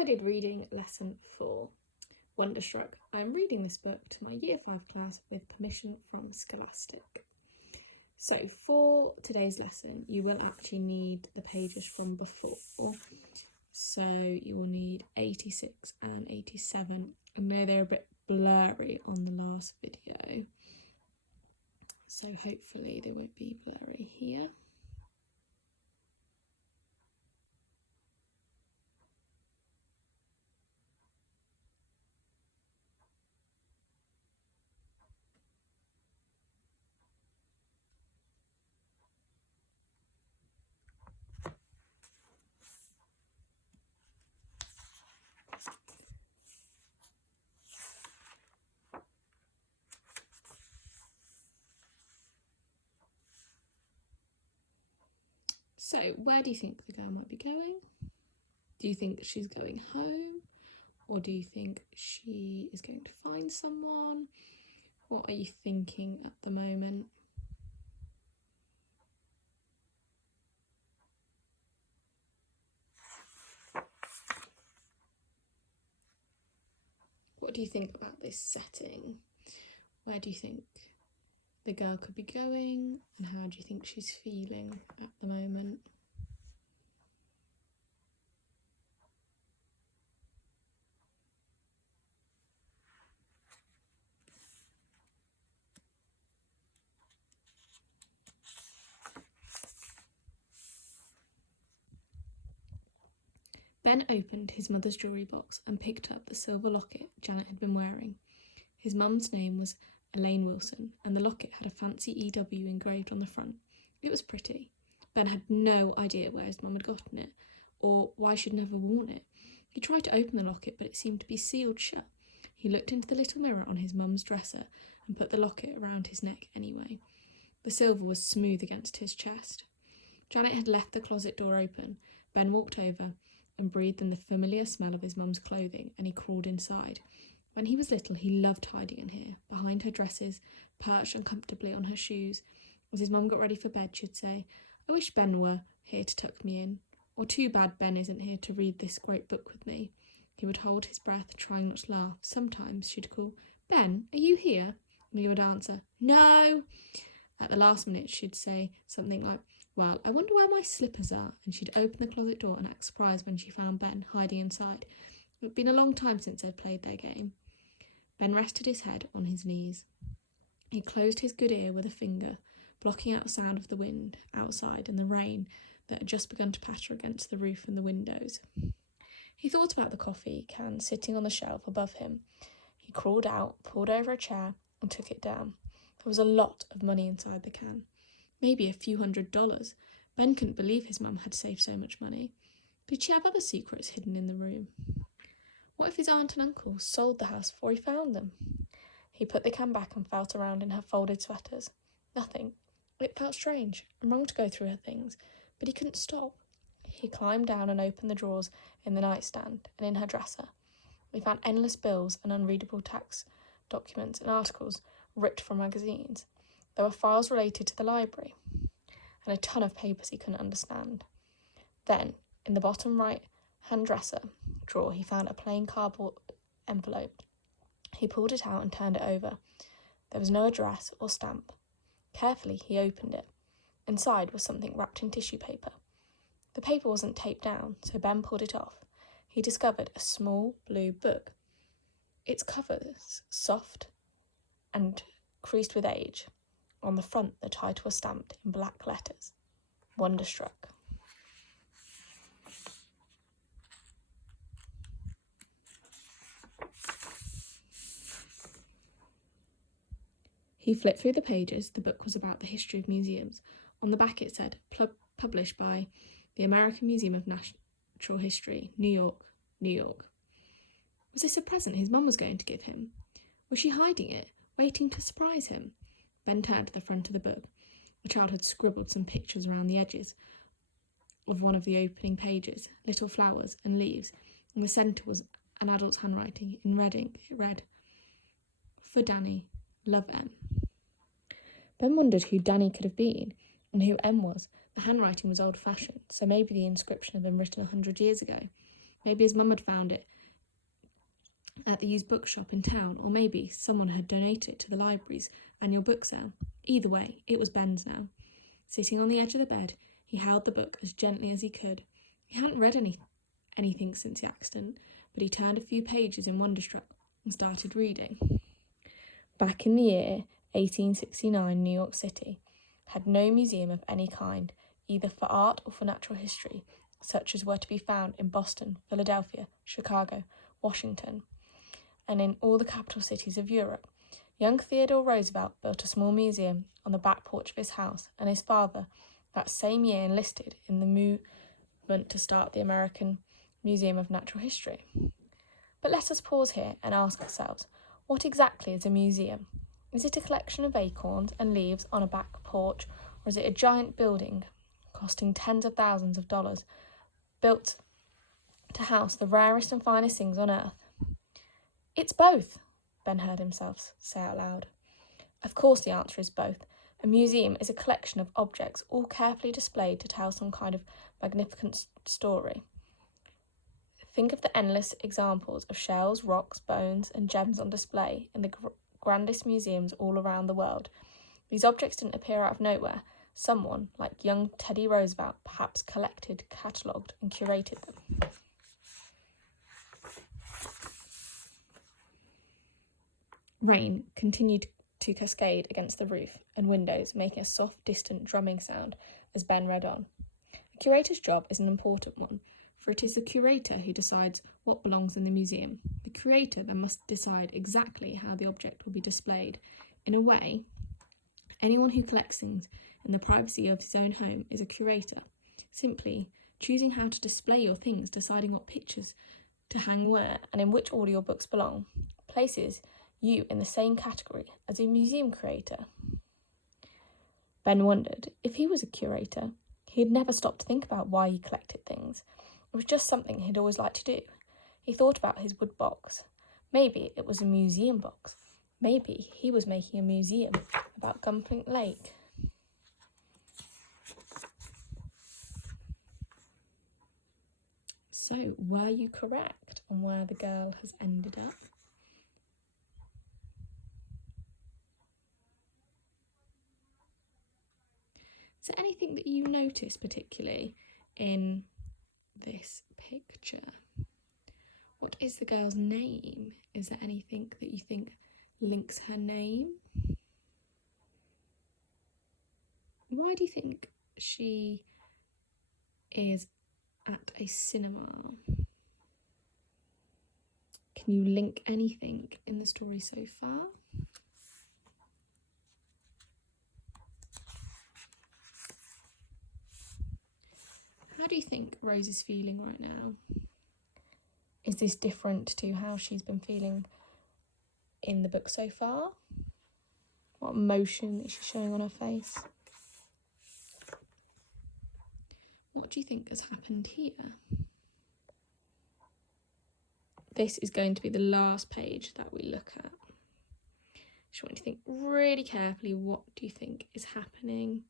Guided Reading Lesson 4, Wonderstruck. I'm reading this book to my Year 5 class with permission from Scholastic. So for today's lesson, you will actually need the pages from before. So you will need 86 and 87. I know they're a bit blurry on the last video, so hopefully they won't be blurry here. So, where do you think the girl might be going? Do you think she's going home? Or do you think she is going to find someone? What are you thinking at the moment? What do you think about this setting? Where do you think the girl could be going, and how do you think she's feeling at the moment? Ben opened his mother's jewellery box and picked up the silver locket Janet had been wearing. His mum's name was Elaine Wilson, and the locket had a fancy EW engraved on the front. It was pretty. Ben had no idea where his mum had gotten it, or why she'd never worn it. He tried to open the locket, but it seemed to be sealed shut. He looked into the little mirror on his mum's dresser and put the locket around his neck anyway. The silver was smooth against his chest. Janet had left the closet door open. Ben walked over and breathed in the familiar smell of his mum's clothing, and he crawled inside. When he was little, he loved hiding in here, behind her dresses, perched uncomfortably on her shoes. As his mum got ready for bed, she'd say, "I wish Ben were here to tuck me in," or "Too bad Ben isn't here to read this great book with me." He would hold his breath, trying not to laugh. Sometimes she'd call, "Ben, are you here?" And he would answer, "No." At the last minute, she'd say something like, "Well, I wonder where my slippers are," and she'd open the closet door and act surprised when she found Ben hiding inside. It had been a long time since they'd played their game. Ben rested his head on his knees. He closed his good ear with a finger, blocking out the sound of the wind outside and the rain that had just begun to patter against the roof and the windows. He thought about the coffee can sitting on the shelf above him. He crawled out, pulled over a chair, and took it down. There was a lot of money inside the can. Maybe a few $100s. Ben couldn't believe his mum had saved so much money. Did she have other secrets hidden in the room? What if his aunt and uncle sold the house before he found them? He put the can back and felt around in her folded sweaters. Nothing. It felt strange and wrong to go through her things, but he couldn't stop. He climbed down and opened the drawers in the nightstand and in her dresser. He found endless bills and unreadable tax documents and articles ripped from magazines. There were files related to the library and a ton of papers he couldn't understand. Then, in the bottom right-hand dresser drawer, he found a plain cardboard envelope. He pulled it out and turned it over. There was no address or stamp. Carefully, he opened it. Inside was something wrapped in tissue paper. The paper wasn't taped down, so Ben pulled it off. He discovered a small blue book. Its cover was soft and creased with age. On the front, the title was stamped in black letters, Wonderstruck. He flipped through the pages. The book was about the history of museums. On the back it said, published by the American Museum of Natural History, New York, New York. Was this a present his mum was going to give him? Was she hiding it, waiting to surprise him? Ben turned to the front of the book. A child had scribbled some pictures around the edges of one of the opening pages, little flowers and leaves. In the centre was an adult's handwriting. In red ink, it read, "For Danny, love M." Ben wondered who Danny could have been and who M was. The handwriting was old-fashioned, so maybe the inscription had been written 100 years ago. Maybe his mum had found it at the used bookshop in town, or maybe someone had donated it to the library's annual book sale. Either way, it was Ben's now. Sitting on the edge of the bed, he held the book as gently as he could. He hadn't read anything since the accident, but he turned a few pages in Wonderstruck and started reading. Back in the year 1869, New York City had no museum of any kind, either for art or for natural history, such as were to be found in Boston, Philadelphia, Chicago, Washington, and in all the capital cities of Europe. Young Theodore Roosevelt built a small museum on the back porch of his house, and his father that same year enlisted in the movement to start the American Museum of Natural History. But let us pause here and ask ourselves, what exactly is a museum? Is it a collection of acorns and leaves on a back porch, or is it a giant building costing tens of thousands of dollars, built to house the rarest and finest things on earth? It's both, Ben heard himself say out loud. Of course the answer is both. A museum is a collection of objects all carefully displayed to tell some kind of magnificent story. Think of the endless examples of shells, rocks, bones and gems on display in the grandest museums all around the world. These objects didn't appear out of nowhere. Someone, like young Teddy Roosevelt, perhaps collected, catalogued and curated them. Rain continued to cascade against the roof and windows, making a soft, distant drumming sound as Ben read on. A curator's job is an important one, for it is the curator who decides what belongs in the museum. The curator then must decide exactly how the object will be displayed. In a way, anyone who collects things in the privacy of his own home is a curator, simply choosing how to display your things, deciding what pictures to hang where and in which order your books belong, places you in the same category as a museum curator. Ben wondered, if he was a curator, he'd never stop to think about why he collected things. It was just something he'd always liked to do. He thought about his wood box. Maybe it was a museum box. Maybe he was making a museum about Gunflint Lake. So, were you correct on where the girl has ended up? Is there anything that you notice particularly in this picture? What is the girl's name? Is there anything that you think links her name? Why do you think she is at a cinema? Can you link anything in the story so far? How do you think Rose is feeling right now? Is this different to how she's been feeling in the book so far? What emotion is she showing on her face? What do you think has happened here? This is going to be the last page that we look at. Just want you to think really carefully, what do you think is happening